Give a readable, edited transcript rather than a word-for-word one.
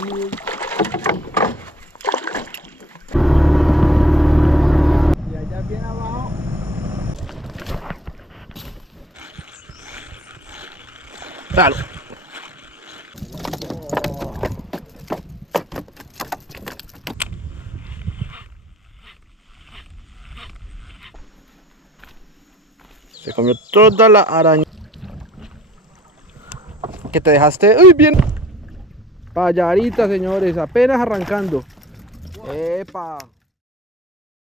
Y allá bien abajo. Claro. Se comió toda la araña. Que te dejaste. ¡Uy, bien! Payarita, señores, apenas arrancando. ¡Epa!